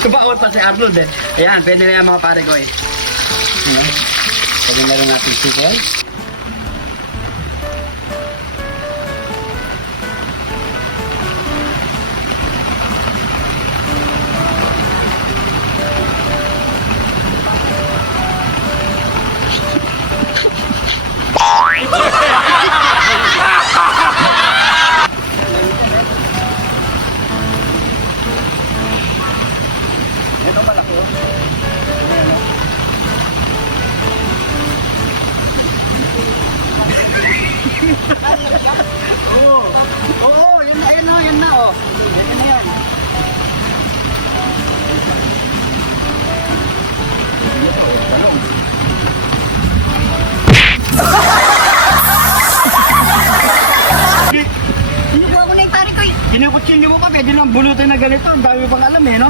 Bawal pa si Arnold eh. Ayan, pwede na yan mga pare ko eh. Pwede na rin natin chicken. Ito malaki oh. Oo. Oo, yan na, yan na, yan na oh. Yan na yan. Sinubo ako na yung pare ko eh. Kinakutsinyo mo pa, pwede nang bulutin na ganito. Ang dami pang alam eh, no?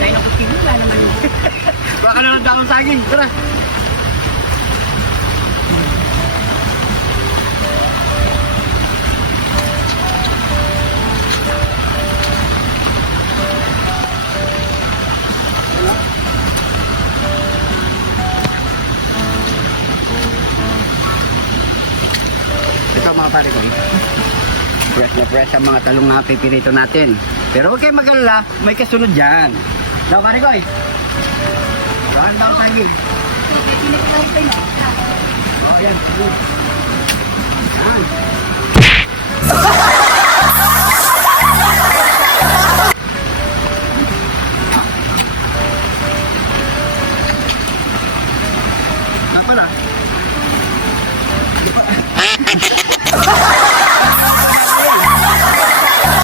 Ay, naku, sinula naman yun. Baka na ng daong saging. Tara. Ito mga pare ko. Fresh na fresh ang mga talong na pipirito natin. Pero huwag kayo mag-alala, may kasunod dyan. Daw pare ko eh. Saan daw saging? Oh, yan. Yan. Na pala.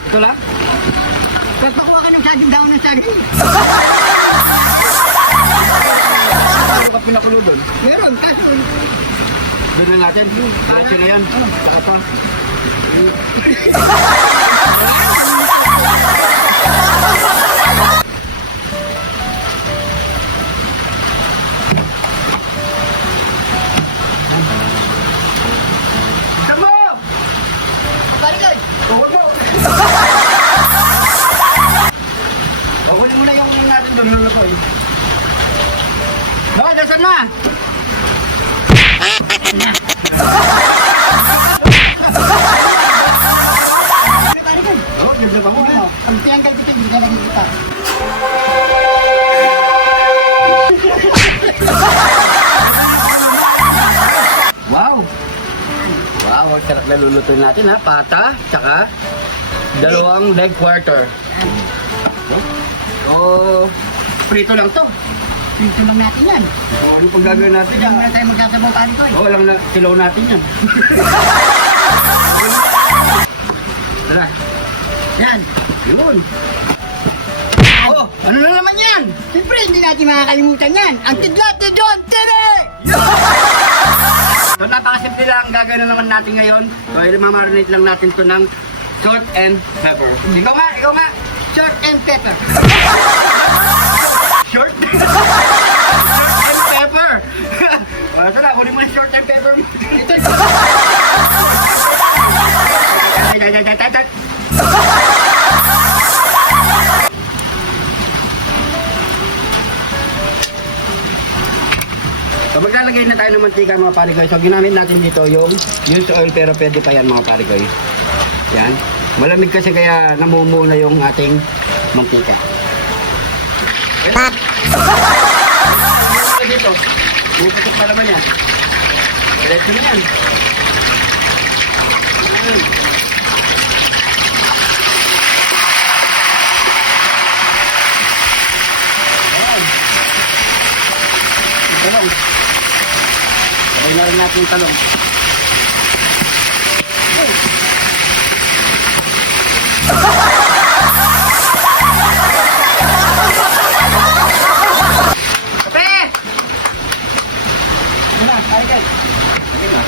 Ito lang? Pagpakuha ka ng saging daw ng saging. Ano ka pinakulo doon? Meron, kaso. Doon na natin. Diretso na yan. Saka pa. Tamo! Pare ko. Huwag mo! Kunin mo na yung natin doon. Yung lutoy. No, dasan na! Pare ko. Oh, ganda ba mo? Ang tiyanggal kita, hindi ka nakikita. Wow! Wow, ang sarap na lulutuin natin ha. Pata, tsaka dalawang leg quarter. So, prito lang to. Dito lang natin yan. So, ano pang gagawin natin Diyan yan? muna tayo magsasabaw pare ko eh. Oo, lang na kilaw natin yan. Tara. Yan. Yun. Oh, ano na naman yan? Siyempre, hindi natin makakalimutan yan. Ang Tidlat-Tidon TV! So, napakasimple lang. Gagawin na naman natin ngayon. So, i-marinate lang natin to ng salt and pepper. Ikaw nga, ikaw nga. Salt and pepper. Short? Short and pepper. Tara, kunin mo yung short and pepper mo. Ito. So maglalagay na tayo ng mantika mga pare guys. So ginamit natin dito yung used oil pero pwede pa yan mga pare guys. Yan. Malamig kasi kaya namumuna yung ating mantika. Dito. Buputok pa naman yan. Diretso na yan. Talong. Sabay na rin natin yung talong. Kape! Ano na, kaya guys. Okay na.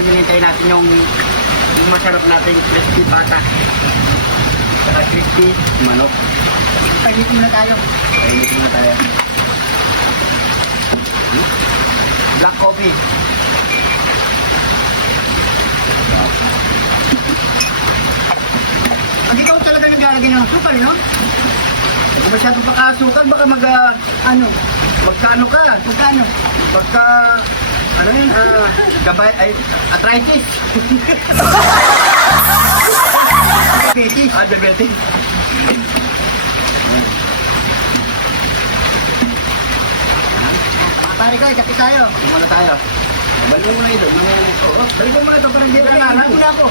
Hinintay natin yung masarap natin crispy pata. crispy manok. Pagitin na tayo. Painitin na tayo. Black coffee. Pag ikaw talaga naglalagay ng asukal, no? Hindi masyadong pakasukal, baka Ano? magkaano ka. Magkano? Pagka, ano yun, gabay, ay, arthritis. Betis. Diabetes. Pare ko, kape tayo. Ano tayo? Balik mo muna ito. Balik mo muna ito para hindi ka Ano nalang. na ako?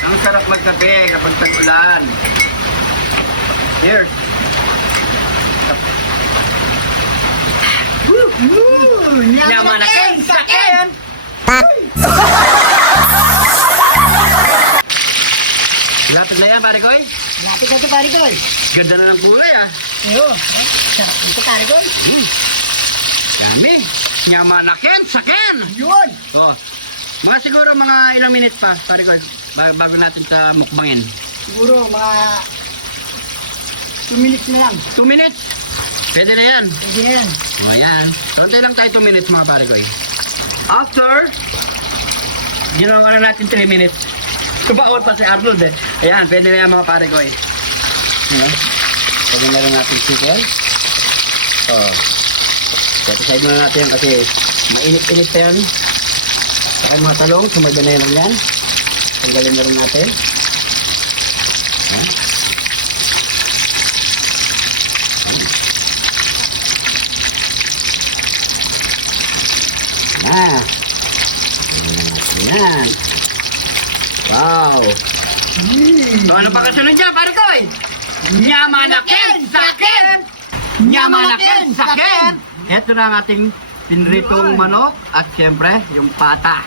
Ang sarap magkape kapag tag-ulan. Cheers. Yaman na ken, sakin! Lapit na yan, pare ko eh. Lapit ka to, pare ko. Ganda na ng kulay ah. Ayo, sarap nito, pare ko. Yummy. Nyamanakin, sakin. Yun! Oh. Mga siguro mga ilang minutes pa, pare ko. Bago natin sa mukbangin. Siguro mga 2 minutes na lang. 2 minutes. Pwede na yan. Pwede na yan. O yan. Tuntay lang tayo 2 minutes mga pare ko eh. After, ginawa na natin 3 minutes. Bawal pa si Arnold eh. Ayan, pwede na yan mga pare ko eh. Ayan. Pwede na lang natin chicken. Oh. Set aside na natin yan kasi mainit-init pa yan. Saka yung mga talong, sumagda na yan yan. Tanggalin na rin natin. Ayan. Ayan. Ayan. Wow. So ano pa kasunod dyan, pare ko eh? Nyamanakin, sakin! Nyamanakin, sakin! Ito na ang ating pinritong manok at siyempre yung pata.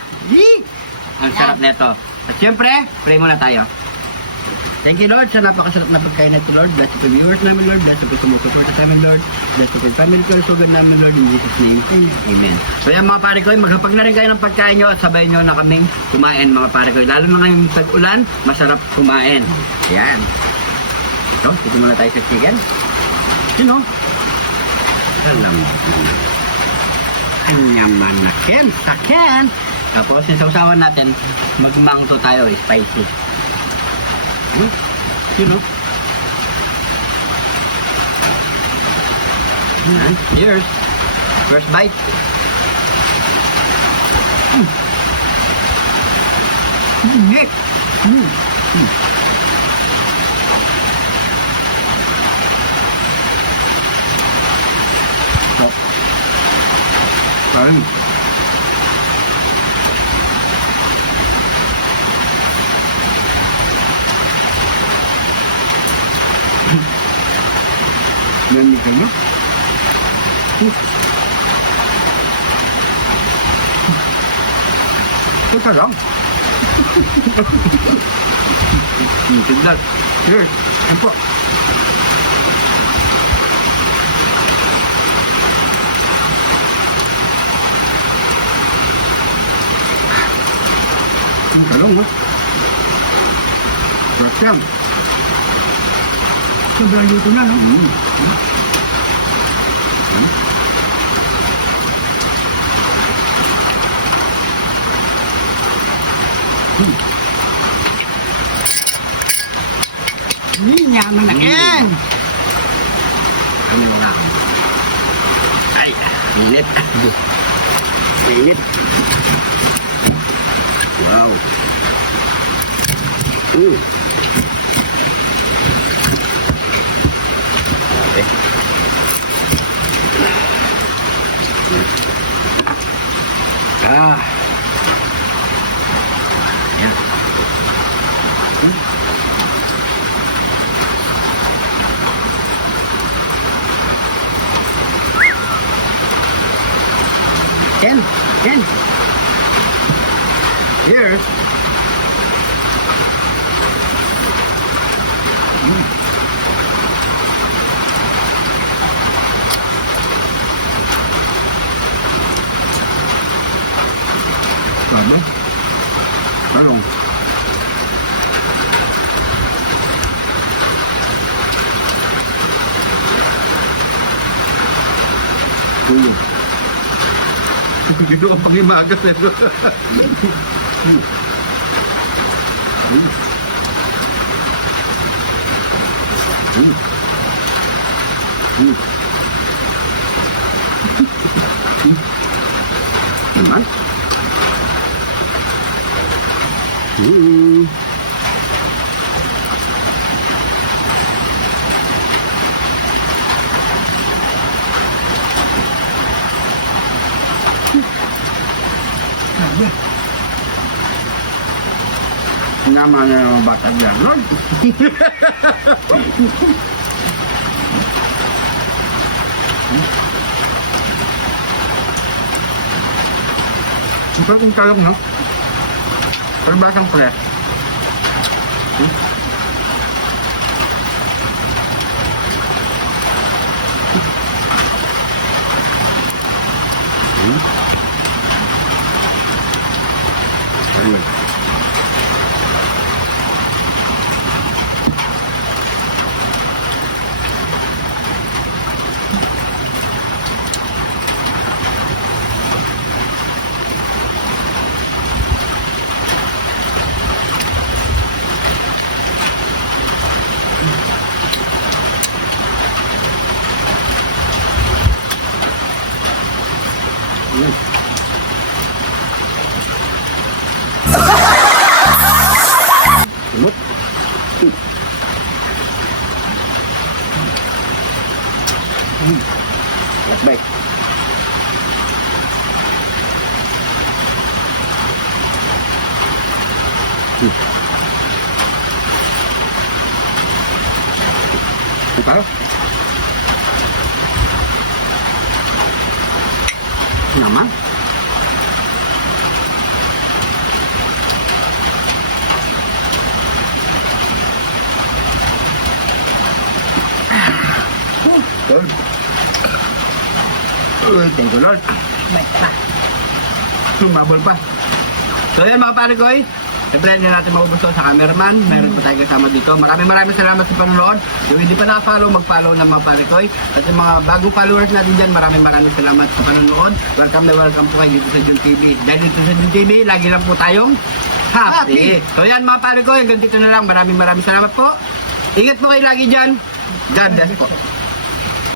Ang sarap nito. At siyempre, pray muna tayo. Thank you, Lord, sa napakasarap na pagkain natin, Lord. Bless the viewers namin, Lord. Bless the sumusupport sa amin, Lord. Bless the family ko, sugod namin, Lord. In Jesus' name, Amen. So yan mga pare ko, maghapag na rin kayo ng pagkain nyo at sabay nyo na kaming kumain, mga pare ko. Lalo na ngayong tag-ulan, masarap kumain. Yan. Ito, dito muna tayo sa chicken. Sino? Anyamanakin, sakin. Tapos, yung sausawan natin, magmangto tayo, spicy. Sino? Cheers. First bite. Nick! Ayun. Nani kayo? Ito lang. Tignan. Cheers. Yan po. Ang talong, ha? First time. Sobrang luto na, no? Yaman na ken! Ano wala? Ay, init. Init. Wow. Okay. Ah. Yan. Ken. Here. Uy. Dito ka pag-imagas na ito. Naman. Mm. Naman na yung bata dyan, Lord. Super kung talong, no? Pero batang fresh. Ayun. Lumot. Last bite. Ito? Naman. Lord. Uy, thank you, Lord. Sumabol pa. So yan mga pare ko, siyempre hindi natin maubos to sa cameraman. Meron pa tayo kasama dito. Maraming salamat sa panonood. Yung hindi pa na-follow, mag-follow ng mga pare ko. At yung mga bagong followers natin dyan, maraming salamat sa panonood. Welcome na welcome po kayo dito sa Jun TV. Dahil dito sa Jun TV, lagi lang po tayong happy. So yan mga pare ko, hanggang dito na lang. Maraming salamat po. Ingat po kayo lagi dyan. God bless po.